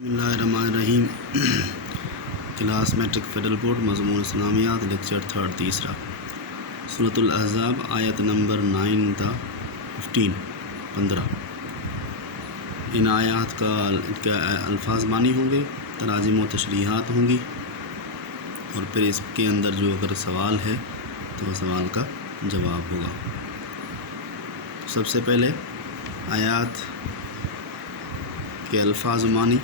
बिस्मिल्लाहिर्रहमानिर्रहीम। Class matric federal board मज़मून इस्लामियात लेक्चर 3 तीसरा सूरतुल अहज़ाब आयत नंबर 9 था 15। इन आयात का अल्फाज मानी होंगे, तराजिम व तशरीहात होंगी और फिर इसके अंदर जो अगर सवाल है तो सवाल का जवाब होगा। सबसे पहले आयात के अल्फाज मानी।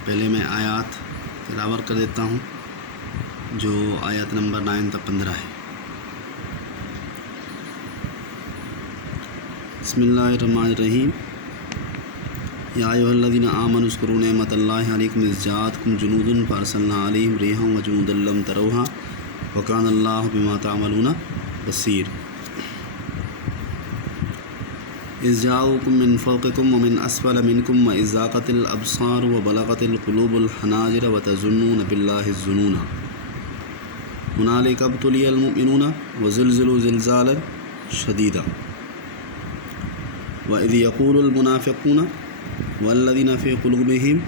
पहले मैं आयत तिलावत कर देता हूँ जो आयत नंबर 9 तक 15 है। बिस्मिल्लाहिर्रहमानिर्रहीम। या अय्युहल्लज़ीना आमनू उज़्कुरू निअमतल्लाहि अलैकुम इज़ जाअतकुम जुनूदुन फअरसलना अलैहिम रिहन व जुनूदन लम तरौहा व कानल्लाहु बिमा तअमलूना बसीर। इज़ जाअूकुम मिन फ़ौक़िकुम व मिन अस्फ़ल मिनकुम व इज़ ज़ाग़तिल अबसार व बलग़तिल क़ुलूबुल हनाजिर व तज़ुन्नूना बिल्लाहि ज़ुनूना हुनालिका इब्तुलियल मुमिनूना व ज़ुलज़िलू ज़िलज़ालन शदीदा व इज़ यक़ूलुल मुनाफ़िक़ूना वल्लज़ीना फ़ी क़ुलूबिहिम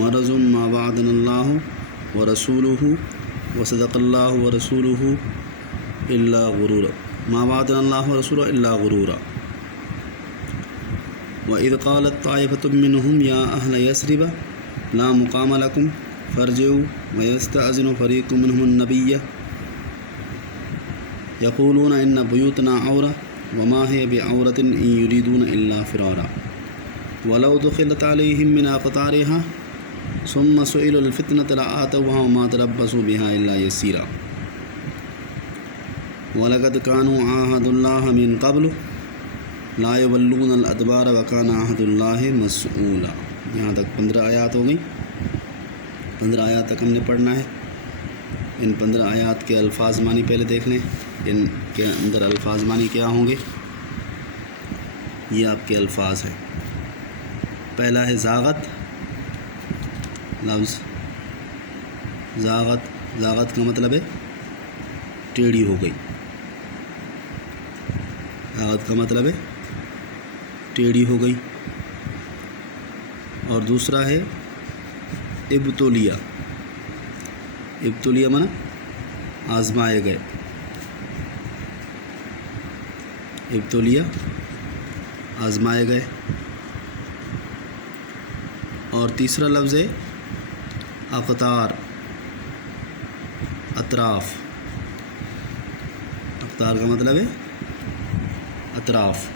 मरज़ुम मा वअदनल्लाहु व रसूलुहु व सदक़ल्लाहु व रसूलुहु इल्ला गुरूरा मा वअदनल्लाहु व रसूलुहु इल्ला गुरूरा। व इज़ क़ालत ताइफ़तुम मिनहुम या अहल यस्रिब ला मुक़ाम लकुम फ़र्जिऊ व यस्तअज़िनु फ़रीक़ुम मिनहुमुन नबिय्य यक़ूलूना इन्न बुयूतना औरा व मा हिय बिऔरतिन इन युरीदूना इल्ला फ़िरारा वलौ दुख़िलत अलैहिम मिन अक़तारिहा सुम्मा सुइलुल फ़ितनत लआतौहा व मा तरब्बसू बिहा इल्ला यसीरा वलक़द कानू आहदुल्लाहि मिन क़ब्लु ला युवल्लूनल अदबार व कान अहदुल्लाहि मस्ऊला। यहाँ तक 15 आयात हो गई। 15 आयात तक हमने पढ़ना है। इन 15 आयात के अल्फाज मानी पहले देख लें। इनके अंदर अल्फाज मानी क्या होंगे, ये आपके अल्फाज हैं। पहला है ज़ाग़त लफ्ज़। ज़ाग़त का मतलब है टेढ़ी हो गई। ज़ाग़त का मतलब है टेढ़ी हो गई। और दूसरा है इब्तुलिया। इब्तुलिया माना आज़माए गए। इब्तुलिया आज़माए गए। और तीसरा लफ्ज़ है अक़तार, अतराफ़। अक़तार का मतलब है अतराफ़।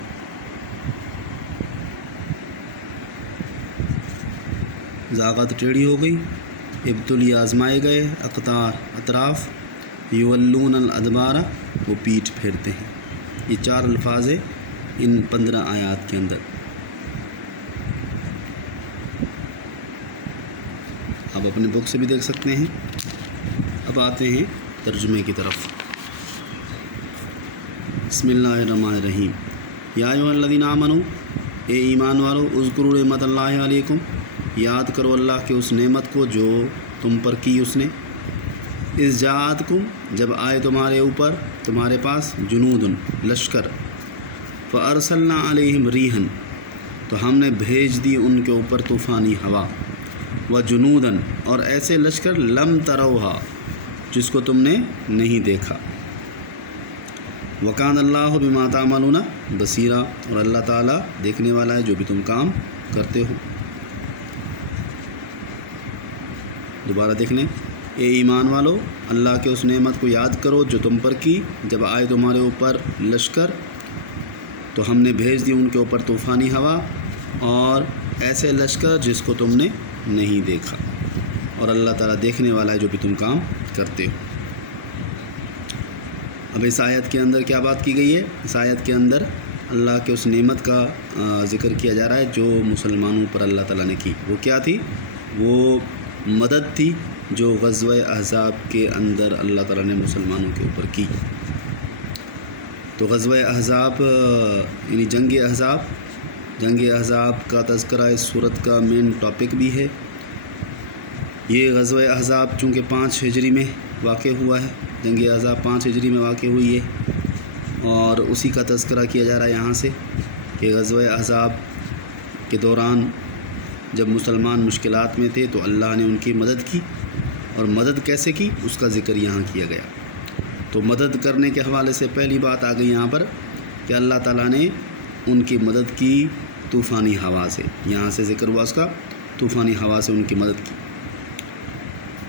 ज़ाग़त टेढ़ी हो गई, इब्तुलिया आज़माए गए, अक़तार अतराफ़, युवल्लूनल अदबारा वो पीठ फेरते हैं। ये 4 अल्फाज है इन 15 आयात के अंदर। आप अपने बुक से भी देख सकते हैं। अब आते हैं तर्जुमे की तरफ। बिस्मिल्लाहिर्रहमानिर्रहीम। या अय्युहल्लज़ीना आमनू, ए ईमान वालो, उज़्कुरू निअमतल्लाहि अलैकुम, याद करो अल्लाह के उस नेमत को जो तुम पर की उसने। इज़ जाअतकुम, जब आए तुम्हारे ऊपर, तुम्हारे पास, जुनूदुन लश्कर, फ़अरसलना अलैहिम रीहन, तो हमने भेज दी उनके ऊपर तूफ़ानी हवा, व जुनूदन, और ऐसे लश्कर, लम तरौहा, जिसको तुमने नहीं देखा, वकान अल्लाह बिमा तामलूना बसीरा, और अल्लाह ताला देखने वाला है जो भी तुम काम करते हो। दोबारा देख लें। ए ईमान वालो, अल्लाह के उस नेमत को याद करो जो तुम पर की, जब आए तुम्हारे ऊपर लश्कर, तो हमने भेज दी उनके ऊपर तूफ़ानी हवा और ऐसे लश्कर जिसको तुमने नहीं देखा, और अल्लाह ताला देखने वाला है जो भी तुम काम करते हो। अब इस आयत के अंदर क्या बात की गई है? इस आयत के अंदर अल्लाह के उस नेमत का ज़िक्र किया जा रहा है जो मुसलमानों पर अल्लाह ताला ने की। वो क्या थी? वो मदद थी जो ग़ज़वा अहज़ाब के अंदर अल्लाह ताला ने मुसलमानों के ऊपर की। तो ग़ज़वा अहज़ाब यानी जंग अहज़ाब का तज़किरा इस सूरत का मेन टॉपिक भी है। ये ग़ज़वा अहज़ाब चूँकि 5 हिजरी में वाक़ हुआ है, जंग अहज़ाब 5 हिजरी में वाक़ हुई है, और उसी का तज़किरा किया जा रहा है यहाँ से कि ग़ज़वा अहज़ाब के दौरान جب مسلمان مشکلات میں تھے تو اللہ نے ان کی مدد کی، اور مدد کیسے کی اس کا ذکر یہاں کیا گیا۔ تو مدد کرنے کے حوالے سے پہلی بات آ گئی یہاں پر کہ اللہ تعالیٰ نے ان کی مدد کی طوفانی ہوا سے، یہاں سے ذکر ہوا اس کا، طوفانی ہوا سے ان کی مدد کی۔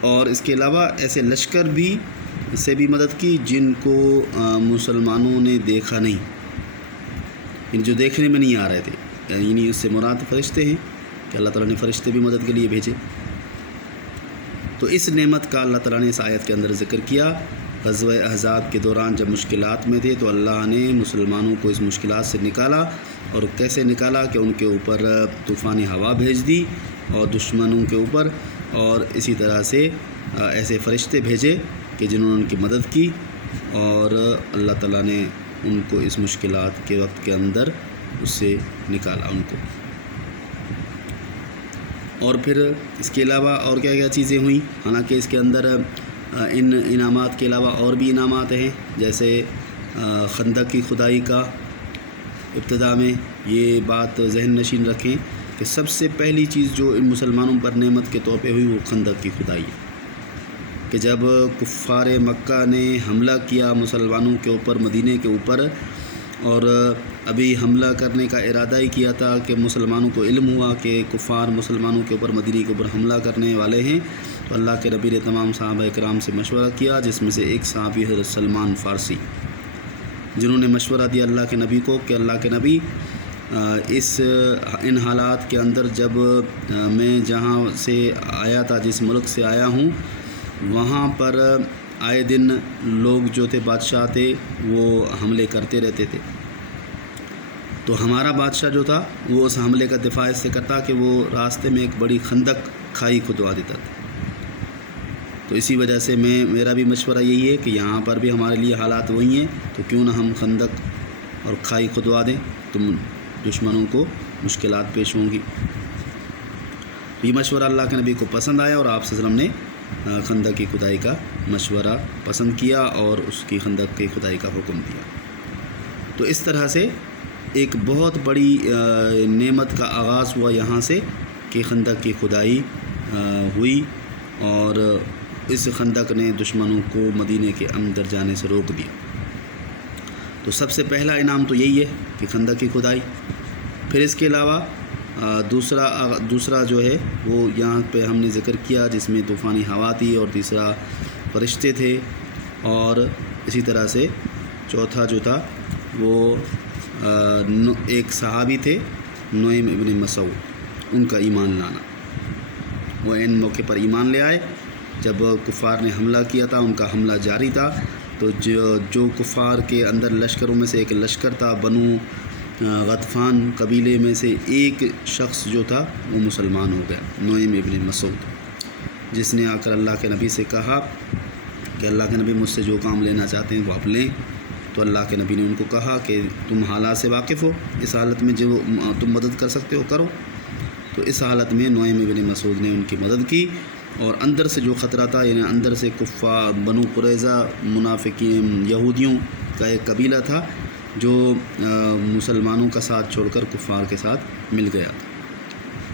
اور اس کے علاوہ ایسے لشکر بھی سے بھی مدد کی جن کو مسلمانوں نے دیکھا نہیں، جو دیکھنے میں نہیں آ رہے تھے، یعنی اس سے مراد فرشتے ہیں کہ اللہ تعالیٰ نے فرشتے بھی مدد کے لیے بھیجے۔ تو اس نعمت کا اللہ تعالیٰ نے اس آیت کے اندر ذکر کیا۔ غزوہ احزاب کے دوران جب مشکلات میں تھے تو اللہ نے مسلمانوں کو اس مشکلات سے نکالا، اور کیسے نکالا کہ ان کے اوپر طوفانی ہوا بھیج دی اور دشمنوں کے اوپر، اور اسی طرح سے ایسے فرشتے بھیجے کہ جنہوں نے ان کی مدد کی، اور اللہ تعالیٰ نے ان کو اس مشکلات کے وقت کے اندر اس سے نکالا ان کو۔ اور پھر اس کے علاوہ اور کیا کیا چیزیں ہوئیں، حالانکہ اس کے اندر ان انعامات کے علاوہ اور بھی انعامات ہیں، جیسے خندق کی کھدائی کا ابتدا میں یہ بات ذہن نشین رکھیں کہ سب سے پہلی چیز جو ان مسلمانوں پر نعمت کے طور پہ ہوئی وہ خندق کی کھدائی ہے، کہ جب کفار مکہ نے حملہ کیا مسلمانوں کے اوپر، مدینے کے اوپر، اور ابھی حملہ کرنے کا ارادہ ہی کیا تھا کہ مسلمانوں کو علم ہوا کہ کفار مسلمانوں کے اوپر، مدینے کے اوپر حملہ کرنے والے ہیں، تو اللہ کے نبی نے تمام صحابہ کرام سے مشورہ کیا، جس میں سے ایک صحابی حضرت سلمان فارسی، جنہوں نے مشورہ دیا اللہ کے نبی کو کہ اللہ کے نبی ان حالات کے اندر جب میں جہاں سے آیا تھا، جس ملک سے آیا ہوں، وہاں پر آئے دن لوگ جو تھے، بادشاہ تھے، وہ حملے کرتے رہتے تھے، تو ہمارا بادشاہ جو تھا وہ اس حملے کا دفاع اس سے کرتا کہ وہ راستے میں ایک بڑی خندق کھائی کھدوا دیتا تھا۔ تو اسی وجہ سے میرا بھی مشورہ یہی ہے کہ یہاں پر بھی ہمارے لیے حالات وہی ہیں، تو کیوں نہ ہم خندق اور کھائی کھدوا دیں، تم دشمنوں کو مشکلات پیش ہوں گی۔ یہ مشورہ اللہ کے نبی کو پسند آیا، اور آپ صلی اللہ علیہ وسلم نے خندق کی کھدائی کا مشورہ پسند کیا اور اس کی خندق کی کھدائی کا حکم دیا۔ تو اس طرح سے ایک بہت بڑی نعمت کا آغاز ہوا یہاں سے کہ خندق کی کھدائی ہوئی، اور اس خندق نے دشمنوں کو مدینے کے اندر جانے سے روک دیا۔ تو سب سے پہلا انعام تو یہی ہے کہ خندق کی کھدائی۔ پھر اس کے علاوہ دوسرا جو ہے وہ یہاں پہ ہم نے ذکر کیا، جس میں طوفانی ہوا تھی، اور تیسرا فرشتے تھے، اور اسی طرح سے چوتھا جو تھا وہ ایک صحابی تھے نعیم ابن مسعود، ان کا ایمان لانا۔ وہ عین موقع پر ایمان لے آئے جب کفار نے حملہ کیا تھا، ان کا حملہ جاری تھا، تو جو کفار کے اندر لشکروں میں سے ایک لشکر تھا، بنو غطفان قبیلے میں سے ایک شخص جو تھا وہ مسلمان ہو گیا، نعیم ابن مسعود، جس نے آ کر اللہ کے نبی سے کہا کہ اللہ کے نبی مجھ سے جو کام لینا چاہتے ہیں وہ آپ لیں۔ تو اللہ کے نبی نے ان کو کہا کہ تم حالات سے واقف ہو، اس حالت میں جو تم مدد کر سکتے ہو کرو۔ تو اس حالت میں نعیم ابن مسعود نے ان کی مدد کی، اور اندر سے جو خطرہ تھا، یعنی اندر سے کفار بنو قریظہ منافقین یہودیوں کا ایک قبیلہ تھا جو مسلمانوں کا ساتھ چھوڑ کر کفار کے ساتھ مل گیا تھا۔